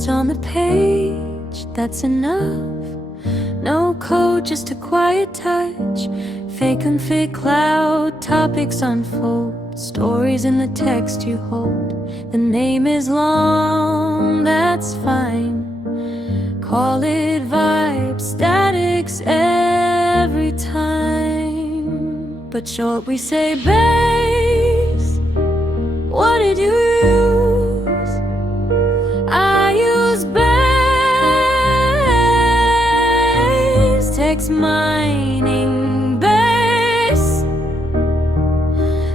it's on the page, that's enough. No code, just a quiet touch. Fake config cloud, topics unfold. Stories in the text you hold. The name is long, that's fine. Call it VibeStatics every time. But short we say base. What did you use? I use base text mining. Base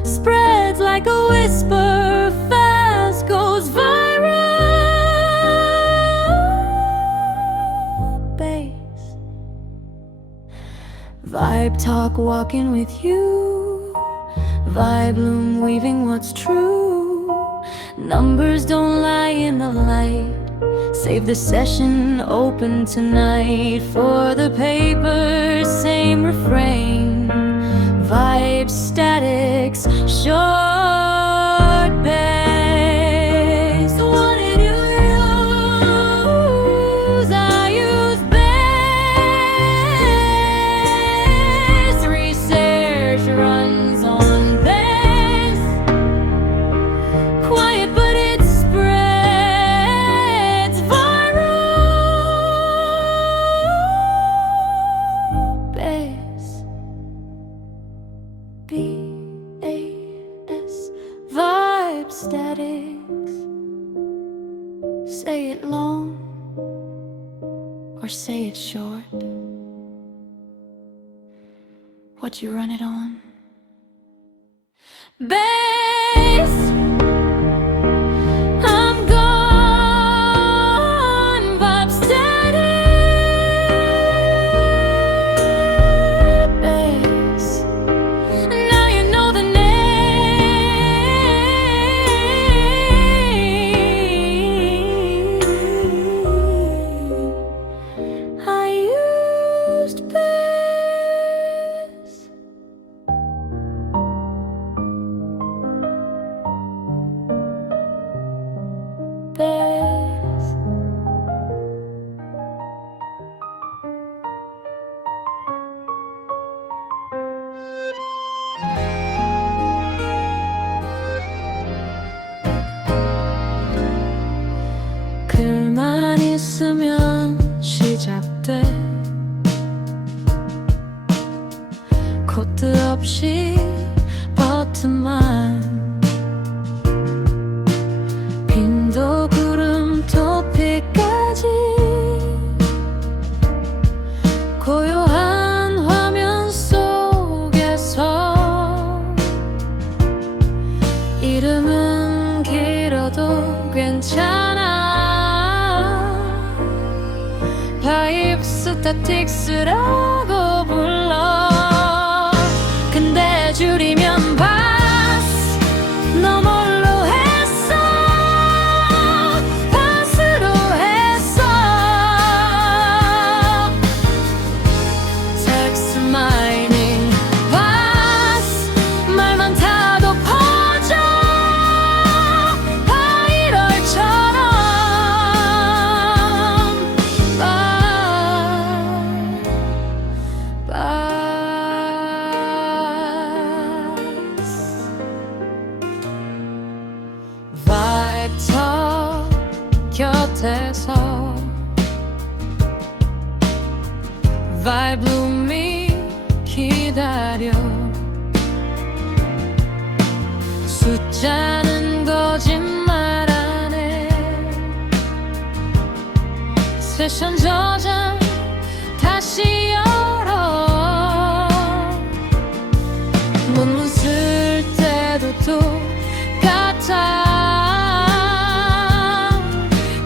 spreads like a whisper, fast goes viral. Base Vibe talk walking with you. Vibe-Loom weaving what's true. Numbers don't lie in the light. Save the session open tonight. For the paper, same refrain. VibeStatics, short base. What did you use? I use base. Research runs on base. Quiet but it spreads viral. Base B-A-S VibeStatics. Say it long or say it short. What you run it on? Base. I'm gone. VibeStatic base. Now you know the name. I used base. Base. 글만 있으면 시작돼. 코드 없이 버튼만. 빈도 구름 토픽까지. 고요한 화면 속에서. 이름은 길어도 괜찮아. 바이브스타틱스라고 불러. 근데 줄이면 바스. 너 뭘로 했어? 바스로 했어. 텍스트 마이닝 바스. 말만 타도 퍼져. 바이럴처럼. 바이브터 곁에서 바이블룸이 기다려. 숫자는 거짓말 안 해. 세션 저장 다시 열어. 논문 쓸 때도 똑같아.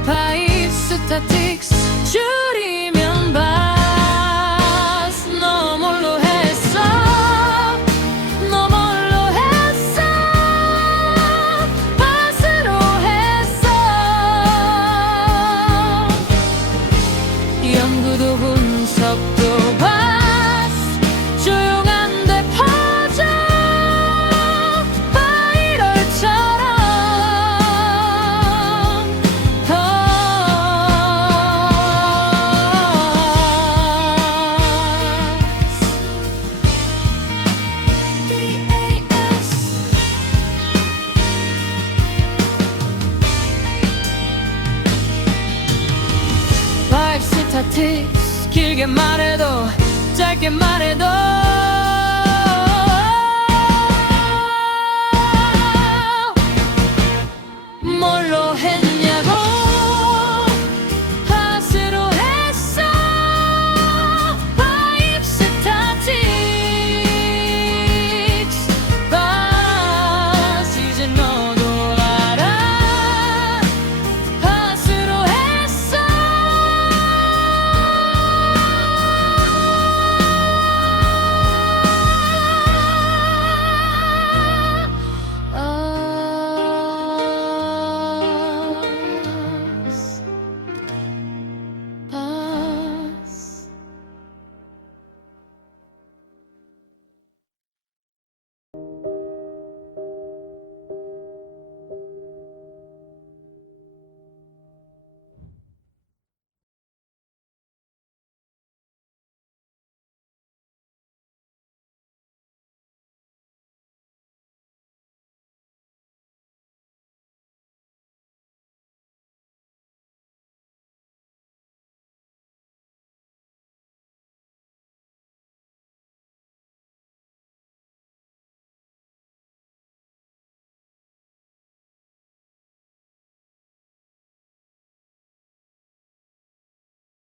바이브스타틱스 줄이면 바스. 너 뭘로 했어? 너 뭘로 했어? 바스로 했어. 연구도 분석도 바스. 조용한데 퍼져. 바이럴처럼. VibeStatics 길게 말해도 짧게 말해도